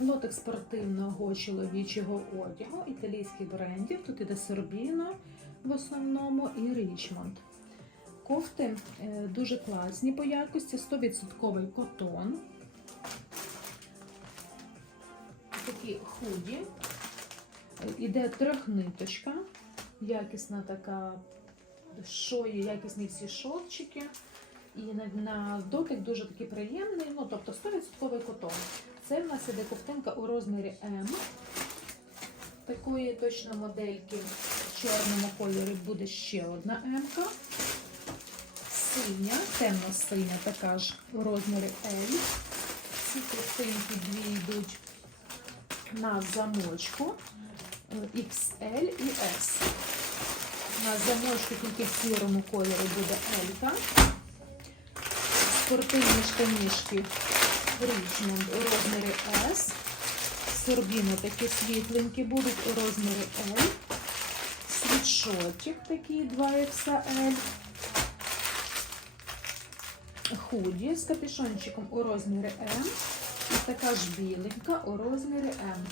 Лотик спортивного чоловічого одягу, італійських брендів. Тут іде Сорбіно в основному і Річмонд. Кофти е, дуже класні по якості, 100% котон. Такі худі. Іде трьохниточка, якісна така шої, якісні всі шовчики. І на дотик дуже такий приємний, ну тобто 100% котон. Це в нас іде ковтинка у розмірі М. Такої точно модельки в чорному кольорі буде ще одна М. Синя, темно-синя, така ж у розмірі L. Ці ковтинки дві йдуть на замочку е, XL і S. На замочку тільки в сірому кольорі буде L. Спортивні штанішки Richmond у розмірі S. Сорбіни такі світленькі будуть у розмірі L. Світшотик такий 2XL. Худі з капюшончиком у розмірі М. І така ж біленька у розмірі М.